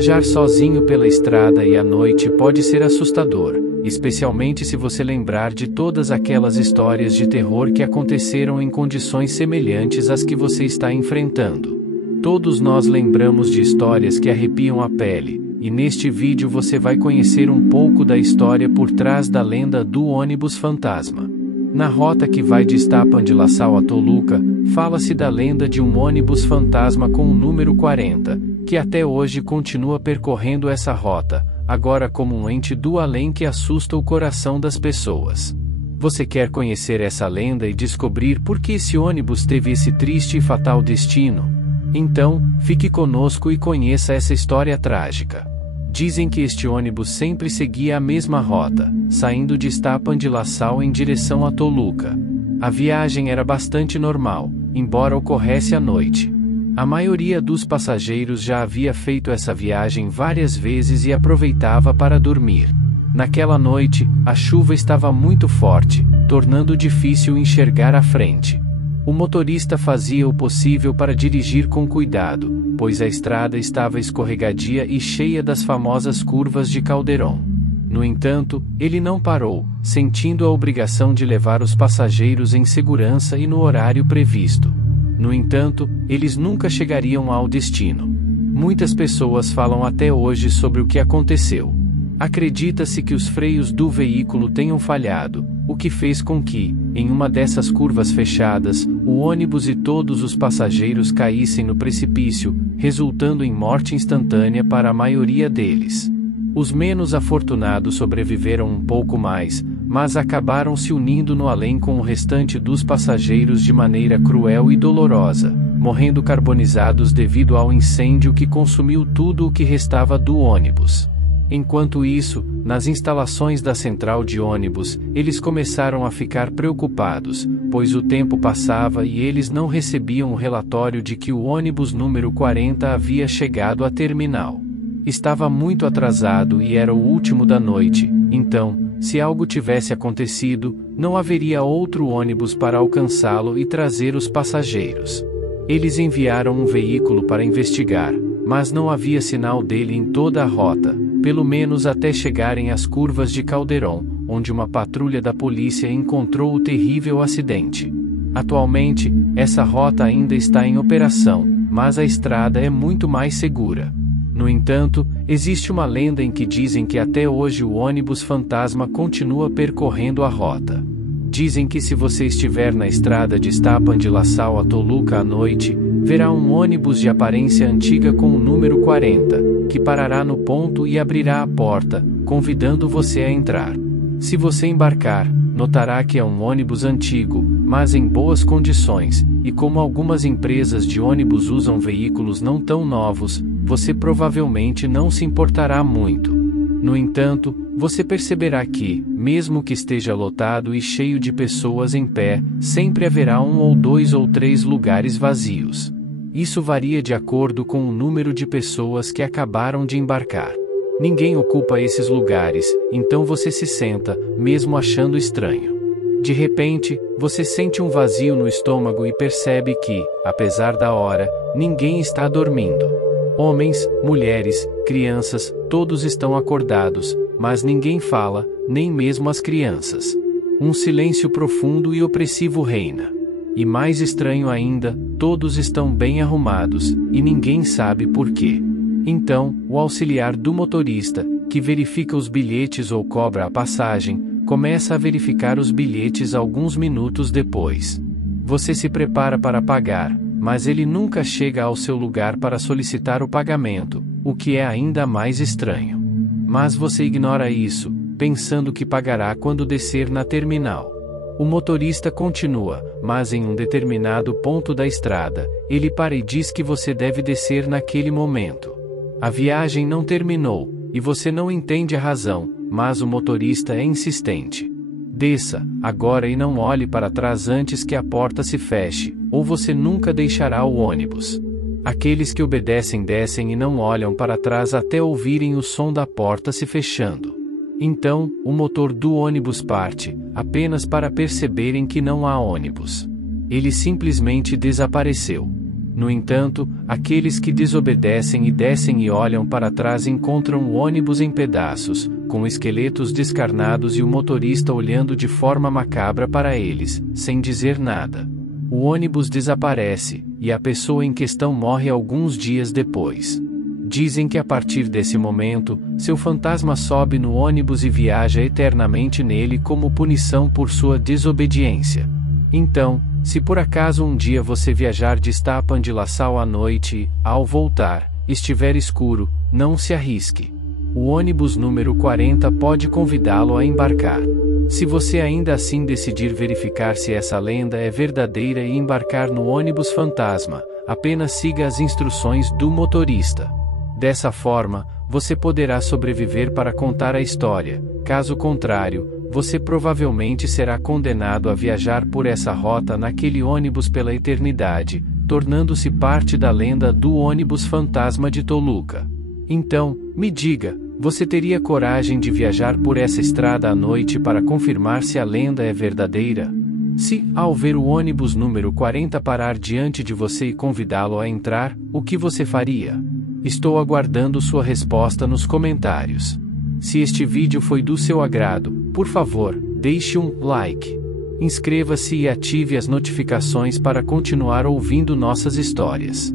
Viajar sozinho pela estrada e à noite pode ser assustador, especialmente se você lembrar de todas aquelas histórias de terror que aconteceram em condições semelhantes às que você está enfrentando. Todos nós lembramos de histórias que arrepiam a pele, e neste vídeo você vai conhecer um pouco da história por trás da lenda do ônibus fantasma. Na rota que vai de Stapan de Laçal a Toluca, fala-se da lenda de um ônibus fantasma com o número 40, que até hoje continua percorrendo essa rota, agora como um ente do além que assusta o coração das pessoas. Você quer conhecer essa lenda e descobrir por que esse ônibus teve esse triste e fatal destino? Então, fique conosco e conheça essa história trágica. Dizem que este ônibus sempre seguia a mesma rota, saindo de Stapan de Laçal em direção a Toluca. A viagem era bastante normal, embora ocorresse à noite. A maioria dos passageiros já havia feito essa viagem várias vezes e aproveitava para dormir. Naquela noite, a chuva estava muito forte, tornando difícil enxergar à frente. O motorista fazia o possível para dirigir com cuidado, pois a estrada estava escorregadia e cheia das famosas curvas de Caldeirão. No entanto, ele não parou, sentindo a obrigação de levar os passageiros em segurança e no horário previsto. No entanto, eles nunca chegariam ao destino. Muitas pessoas falam até hoje sobre o que aconteceu. Acredita-se que os freios do veículo tenham falhado, o que fez com que, em uma dessas curvas fechadas, o ônibus e todos os passageiros caíssem no precipício, resultando em morte instantânea para a maioria deles. Os menos afortunados sobreviveram um pouco mais, mas acabaram se unindo no além com o restante dos passageiros de maneira cruel e dolorosa, morrendo carbonizados devido ao incêndio que consumiu tudo o que restava do ônibus. Enquanto isso, nas instalações da central de ônibus, eles começaram a ficar preocupados, pois o tempo passava e eles não recebiam o relatório de que o ônibus número 40 havia chegado à terminal. Estava muito atrasado e era o último da noite, então, se algo tivesse acontecido, não haveria outro ônibus para alcançá-lo e trazer os passageiros. Eles enviaram um veículo para investigar, mas não havia sinal dele em toda a rota, pelo menos até chegarem às curvas de Caldeirão, onde uma patrulha da polícia encontrou o terrível acidente. Atualmente, essa rota ainda está em operação, mas a estrada é muito mais segura. No entanto, existe uma lenda em que dizem que até hoje o ônibus fantasma continua percorrendo a rota. Dizem que se você estiver na estrada de Stapan de Laçal a Toluca à noite, verá um ônibus de aparência antiga com o número 40, que parará no ponto e abrirá a porta, convidando você a entrar. Se você embarcar, notará que é um ônibus antigo, mas em boas condições, e como algumas empresas de ônibus usam veículos não tão novos, você provavelmente não se importará muito. No entanto, você perceberá que, mesmo que esteja lotado e cheio de pessoas em pé, sempre haverá um ou dois ou três lugares vazios. Isso varia de acordo com o número de pessoas que acabaram de embarcar. Ninguém ocupa esses lugares, então você se senta, mesmo achando estranho. De repente, você sente um vazio no estômago e percebe que, apesar da hora, ninguém está dormindo. Homens, mulheres, crianças, todos estão acordados, mas ninguém fala, nem mesmo as crianças. Um silêncio profundo e opressivo reina. E mais estranho ainda, todos estão bem arrumados, e ninguém sabe por quê. Então, o auxiliar do motorista, que verifica os bilhetes ou cobra a passagem, começa a verificar os bilhetes alguns minutos depois. Você se prepara para pagar, mas ele nunca chega ao seu lugar para solicitar o pagamento, o que é ainda mais estranho. Mas você ignora isso, pensando que pagará quando descer na terminal. O motorista continua, mas em um determinado ponto da estrada, ele para e diz que você deve descer naquele momento. A viagem não terminou, e você não entende a razão, mas o motorista é insistente. Desça, agora e não olhe para trás antes que a porta se feche, ou você nunca deixará o ônibus. Aqueles que obedecem descem e não olham para trás até ouvirem o som da porta se fechando. Então, o motor do ônibus parte, apenas para perceberem que não há ônibus. Ele simplesmente desapareceu. No entanto, aqueles que desobedecem e descem e olham para trás encontram o ônibus em pedaços, com esqueletos descarnados e o motorista olhando de forma macabra para eles, sem dizer nada. O ônibus desaparece, e a pessoa em questão morre alguns dias depois. Dizem que a partir desse momento, seu fantasma sobe no ônibus e viaja eternamente nele como punição por sua desobediência. Então, se por acaso um dia você viajar de Stapan de Lassau à noite e, ao voltar, estiver escuro, não se arrisque. O ônibus número 40 pode convidá-lo a embarcar. Se você ainda assim decidir verificar se essa lenda é verdadeira e embarcar no ônibus fantasma, apenas siga as instruções do motorista. Dessa forma, você poderá sobreviver para contar a história. Caso contrário, você provavelmente será condenado a viajar por essa rota naquele ônibus pela eternidade, tornando-se parte da lenda do ônibus fantasma de Toluca. Então, me diga, você teria coragem de viajar por essa estrada à noite para confirmar se a lenda é verdadeira? Se, ao ver o ônibus número 40 parar diante de você e convidá-lo a entrar, o que você faria? Estou aguardando sua resposta nos comentários. Se este vídeo foi do seu agrado, por favor, deixe um like. Inscreva-se e ative as notificações para continuar ouvindo nossas histórias.